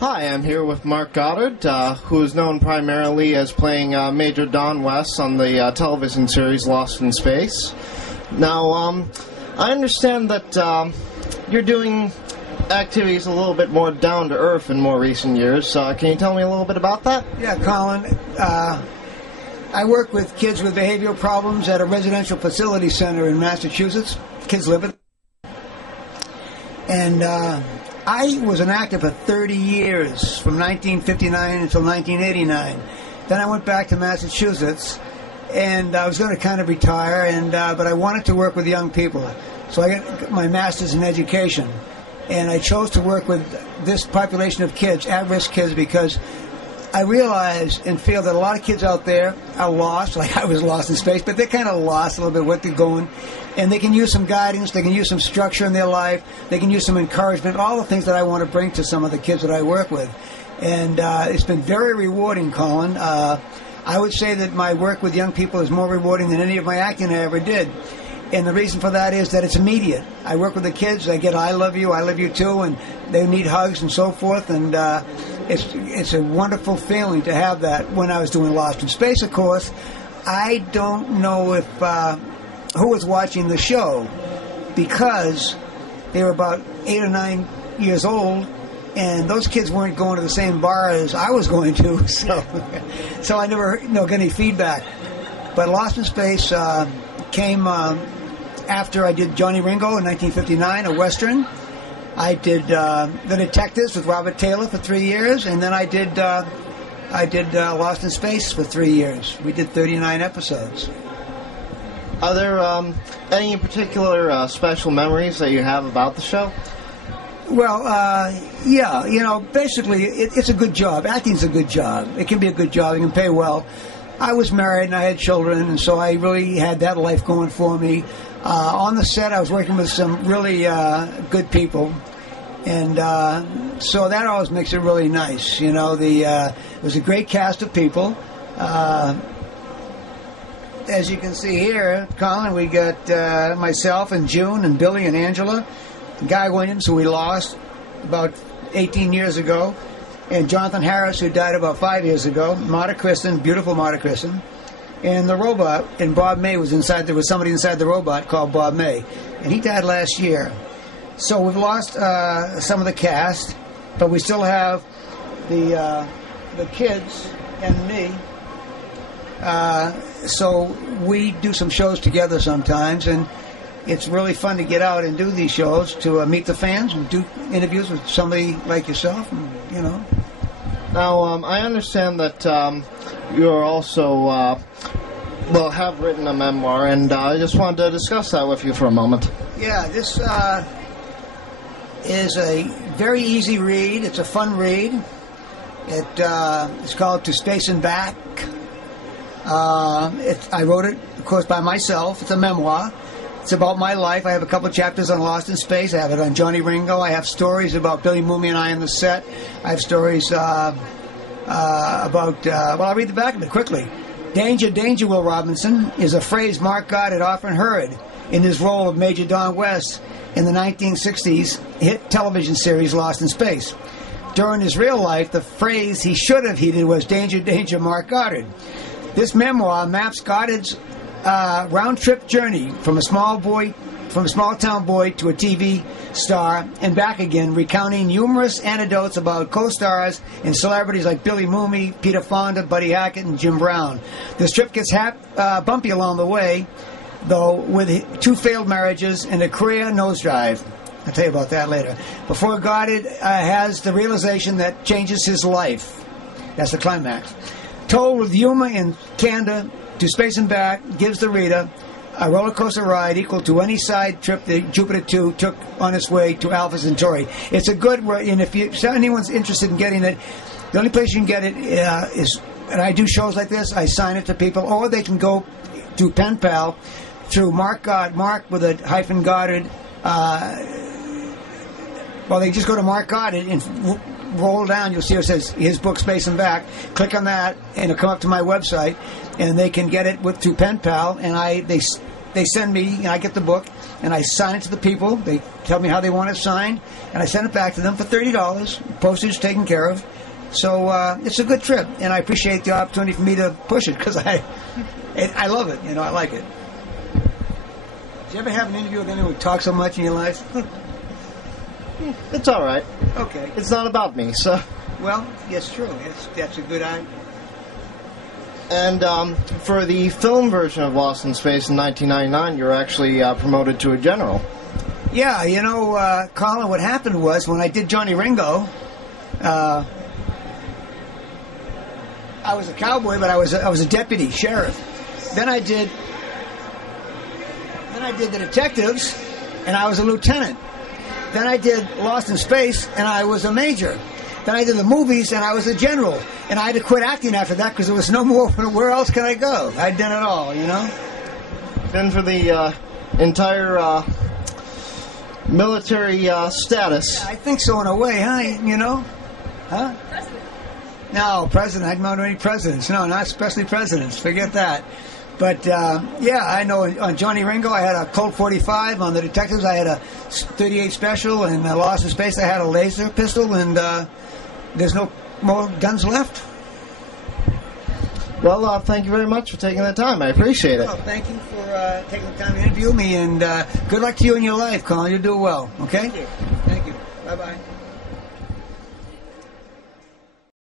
Hi, I'm here with Mark Goddard, who is known primarily as playing Major Don West on the television series Lost in Space. Now, I understand that you're doing activities a little bit more down to earth in more recent years. Can you tell me a little bit about that? Yeah, Colin. I work with kids with behavioral problems at a residential facility center in Massachusetts. Kids live in. And I was an actor for 30 years, from 1959 until 1989. Then I went back to Massachusetts, and I was going to kind of retire, but I wanted to work with young people. So I got my master's in education, and I chose to work with this population of kids, at-risk kids, because I realize and feel that a lot of kids out there are lost, like I was lost in space, but they're kind of lost a little bit what they're going. And they can use some guidance, they can use some structure in their life, they can use some encouragement, all the things that I want to bring to some of the kids that I work with. And it's been very rewarding, Colin. I would say that my work with young people is more rewarding than any of my acting I ever did. And the reason for that is that it's immediate. I work with the kids, I get I love you too, and they need hugs and so forth, and it's a wonderful feeling to have that. When I was doing Lost in Space, of course, I don't know if who was watching the show, because they were about 8 or 9 years old, and those kids weren't going to the same bar as I was going to, so I never got any feedback. But Lost in Space came after I did Johnny Ringo in 1959, a Western. I did The Detectives with Robert Taylor for 3 years, and then I did Lost in Space for 3 years. We did 39 episodes. Are there any particular special memories that you have about the show? Well, yeah, basically it's a good job. Acting's a good job. It can be a good job. You can pay well. I was married and I had children, and so I really had that life going for me. On the set, I was working with some really good people, and so that always makes it really nice. It was a great cast of people. As you can see here, Colin, we got myself and June and Billy and Angela, Guy Williams, who we lost about 18 years ago, and Jonathan Harris, who died about 5 years ago, Marta Kristen, beautiful Marta Kristen, and the robot, and Bob May was inside. There was somebody inside the robot called Bob May, and he died last year. So we've lost some of the cast, but we still have the kids and me. So we do some shows together sometimes, and it's really fun to get out and do these shows, to meet the fans and do interviews with somebody like yourself, and, Now, I understand that you're also, have written a memoir, and I just wanted to discuss that with you for a moment. Yeah, this is a very easy read. It's a fun read. It's called To Space and Back. I wrote it, of course, by myself. It's a memoir. It's about my life. I have a couple chapters on Lost in Space. I have it on Johnny Ringo. I have stories about Billy Mooney and I on the set. I have stories about, I'll read the back of it quickly. Danger, danger, Will Robinson is a phrase Mark Goddard often heard in his role of Major Don West in the 1960s hit television series Lost in Space. During his real life, the phrase he should have heeded was danger, danger, Mark Goddard. This memoir maps Goddard's round-trip journey from a small town boy to a TV star and back again, recounting numerous anecdotes about co-stars and celebrities like Billy Mooney, Peter Fonda, Buddy Hackett, and Jim Brown. This trip gets bumpy along the way, though, with 2 failed marriages and a career nosedive. I'll tell you about that later. Before Goddard has the realization that changes his life. That's the climax. Told with humor and candor, To Space and Back gives the reader a roller coaster ride equal to any side trip that Jupiter 2 took on its way to Alpha Centauri. It's a good, and if anyone's interested in getting it, the only place you can get it is, and I do shows like this, I sign it to people, or they can go to Pen Pal through Mark with a hyphen Goddard. They just go to Mark Goddard and roll down, you'll see it says his book Space and Back. Click on that and it'll come up to my website, and they can get it through Pen Pal, and they send me, and I get the book, and I sign it to the people. They tell me how they want it signed, and I send it back to them for $30. Postage taken care of. So it's a good trip, and I appreciate the opportunity for me to push it because I love it. I like it. Did you ever have an interview with anyone who talks so much in your life? It's all right. Okay. It's not about me, so. Well, yes, true. That's a good idea. And for the film version of Lost in Space in 1999, you were actually promoted to a general. Yeah, Colin, what happened was when I did Johnny Ringo, I was a cowboy, but I was a deputy sheriff. Then I did the detectives, and I was a lieutenant. Then I did Lost in Space, and I was a major. Then I did the movies, and I was a general. And I had to quit acting after that because there was no more. Where else can I go? I'd done it all, Been for the entire military status. I think so in a way, huh? Huh? President. No, president. I don't know any presidents. No, not especially presidents. Forget that. But, yeah, I know on Johnny Ringo I had a Colt 45. On the detectives I had a 38 Special. And Lost in Space I had a laser pistol. And there's no more guns left. Well, thank you very much for taking the time. I appreciate it. Well, thank you for taking the time to interview me. And good luck to you in your life, Colin. You'll do well. Okay? Thank you. Thank you. Bye-bye.